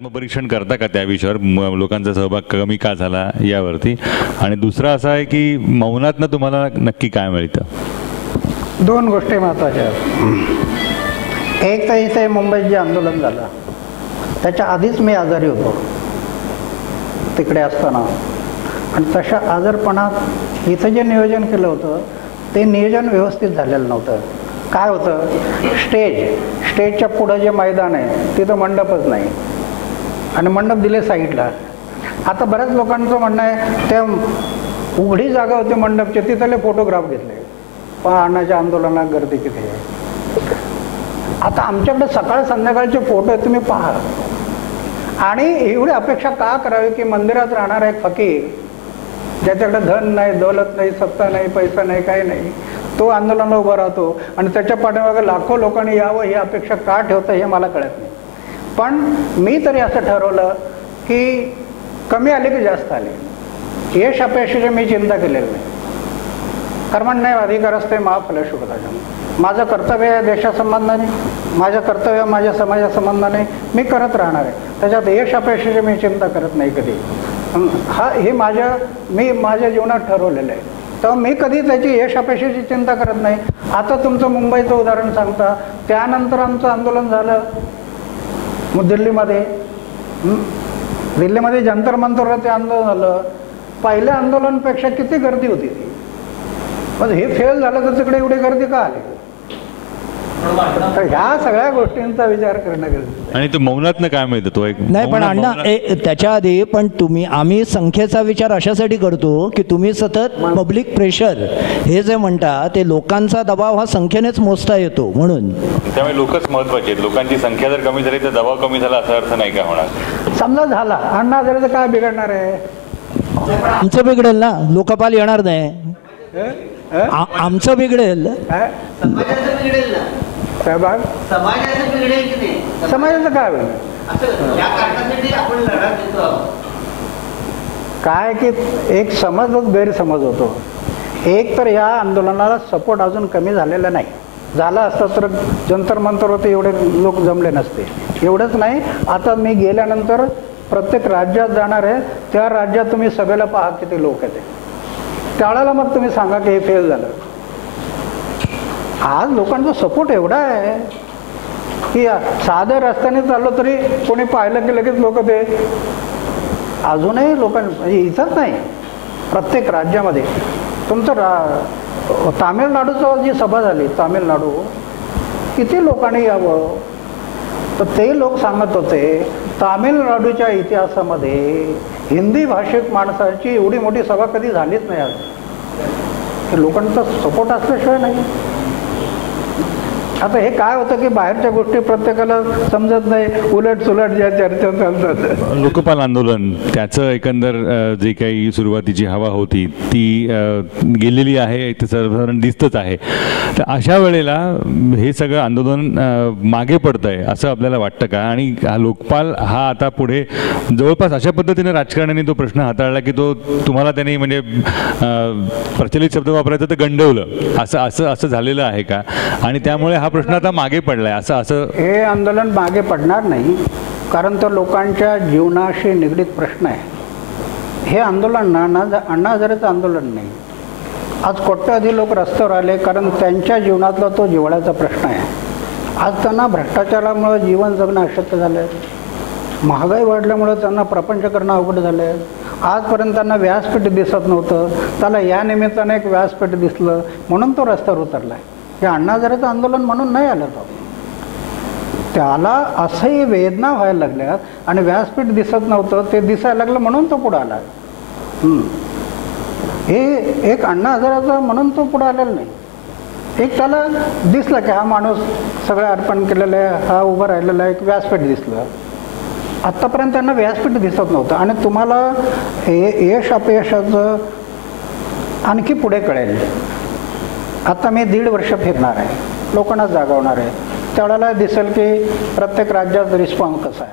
मग परीक्षण करता का त्या विषयावर लोकांचा सहभाग कमी का झाला यावरती? आणि दुसरा असा आहे की मौनातनं तुम्हाला नक्की काय मिळतं? दोन गोष्टी महत्त्वाच्या आहेत. एक तर इथे मुंबईत जे आंदोलन झालं त्याच्या आधीच मी आजारी होतो तिकडे असताना, आणि तशा आजारपणात इथं जे नियोजन केलं होतं ते नियोजन व्यवस्थित झालेलं नव्हतं. काय होतं, स्टेजच्या पुढं जे मैदान आहे तिथं मंडपच नाही आणि मंडप दिले साईडला. आता बऱ्याच लोकांचं म्हणणं आहे त्या उघडी जागा होती मंडपची तिथले फोटोग्राफ घेतले, अण्णाच्या आंदोलनात गर्दी किती आहे. आता आमच्याकडे सकाळ संध्याकाळचे फोटो आहेत, तुम्ही पहा. आणि एवढी अपेक्षा का करावी की मंदिरात राहणारा एक फकीर ज्याच्याकडे धन नाही, दौलत नाही, सत्ता नाही, पैसा नाही, काही नाही, तो आंदोलनाला उभा राहतो आणि त्याच्या पाठीमागे लाखो लोकांनी यावं ही अपेक्षा का ठेवतं हे मला कळत नाही. पण मी तरी असं ठरवलं की कमी आले की जास्त आले, यश अपयशाची मी चिंता केलेली नाही. कर्मण्य अधिकारस्ते मा फलशुभदायकम्. माझं कर्तव्य आहे देशासंबंधाने, माझं कर्तव्य माझ्या समाजासंबंधाने मी करत राहणार आहे. त्याच्यात यश अपयशाची मी चिंता करत नाही कधी. हे मी माझ्या जीवनात ठरवलेलं आहे. तर मी कधी त्याची यश अपयशाची चिंता करत नाही. आता तुमचं मुंबईचं उदाहरण सांगता, त्यानंतर आमचं आंदोलन झालं दिल्लीमध्ये जंतर मंतरवर ते आंदोलन झालं. पहिल्या आंदोलनापेक्षा किती गर्दी होती ती. मग हे फेल झालं तर तिकडे एवढी गर्दी का आली? तर ह्या सगळ्या गोष्टींचा विचार करणं गरजेचं. आणि तो मौनातनं काय मिळतं तो एक नाही, पण अण्णा त्याच्या आधी पण आम्ही संख्येचा विचार अशासाठी करतो की तुम्ही सतत पब्लिक प्रेशर हे जे म्हणता ते लोकांचा दबाव हा संख्येनेच मोजता येतो म्हणून. त्यामुळे लोकच महत्वाचे आहेत. लोकांची संख्या जर कमी झाली तर दबाव कमी झाला असा अर्थ नाही का होणार? समजा झाला अण्णा जरी तर काय बिघडणार आहे? आमचं बिघडेल ना, लोकपाल येणार नाही. आमचं बिघडेल, सहभाग समाजाचं काय होईल? काय की एक समजच गैरसमज होतो. एक तर या आंदोलनाला सपोर्ट अजून कमी झालेला नाही. झाला असता तर जंतर मंतरवरती एवढे लोक जमले नसते. एवढंच नाही, आता मी गेल्यानंतर प्रत्येक राज्यात जाणार आहे, त्या राज्यात तुम्ही सभेला पहा किती लोक आहेत. त्यावेळेला मग तुम्ही सांगा की हे फेल झालं. आज लोकांचा सपोर्ट एवढा आहे की साध्या रस्त्याने चाललो तरी कोणी पाहिलं की लगेच लोक ते अजूनही लोकांनी इथंच नाही प्रत्येक राज्यामध्ये. तुमचं तामिळनाडूचं जी सभा झाली तामिळनाडू, किती लोकांनी यावं तर ते लोक सांगत होते तामिळनाडूच्या इतिहासामध्ये हिंदी भाषिक माणसाची एवढी मोठी सभा कधी झालीच नाही. आज लोकांचा सपोर्ट असल्याशिवाय नाही. आता हे काय होतं की बाहेरच्या गोष्टी प्रत्येकाला समजत नाही, उलट सुलट ज्या चर्चा चालतात. लोकपाल आंदोलन त्याचं एकंदर जे काही सुरुवातीची हवा होती ती गेलेली आहे, ते सर्वसाधारण दिसतच आहे. तर अशा वेळेला हे सगळं आंदोलन मागे पडतं आहे असं आपल्याला वाटतं का? आणि हा लोकपाल हा आता पुढे जवळपास अशा पद्धतीने राजकारण्यांनी तो प्रश्न हाताळला की तो तुम्हाला त्यांनी म्हणजे प्रचलित शब्द वापरायचा तर गंडवलं असं झालेलं आहे का? आणि त्यामुळे हा प्रश्न आता मागे पडलाय असं हे आंदोलन मागे पडणार नाही, कारण तो लोकांच्या जीवनाशी निगडीत प्रश्न आहे. हे आंदोलन अण्णा हजारेचं आंदोलन नाही. आज कोट्यावधी लोक रस्त्यावर आले कारण त्यांच्या जीवनातला तो जिव्हाळ्याचा प्रश्न आहे. आज त्यांना भ्रष्टाचारामुळे जीवन जगणं अशक्य झालं आहे. महागाई वाढल्यामुळे त्यांना प्रपंच करणं अवघड झालं आहे. आजपर्यंत त्यांना व्यासपीठ दिसत नव्हतं, त्याला या निमित्ताने एक व्यासपीठ दिसलं म्हणून तो रस्त्यावर उतरला आहे. हे अण्णा हजारेचं आंदोलन म्हणून नाही आलं. तो त्याला असंही वेदना व्हायला लागल्यात आणि व्यासपीठ दिसत नव्हतं ते दिसायला लागलं म्हणून तो पुढे आला. हे एक अण्णा हजाराचा म्हणून तो पुढे आलेला नाही. एक त्याला दिसलं की हा माणूस सगळं अर्पण केलेलं आहे, हा उभं राहिलेला आहे, एक व्यासपीठ दिसलं. आत्तापर्यंत त्यांना व्यासपीठ दिसत नव्हतं. आणि तुम्हाला यश अपयशाचं आणखी पुढे कळेल. आता मी 1.5 वर्ष फिरणार आहे, लोकांना जागवणार आहे, त्यावेळेला दिसेल की प्रत्येक राज्यात रिस्पॉन्स कसा आहे.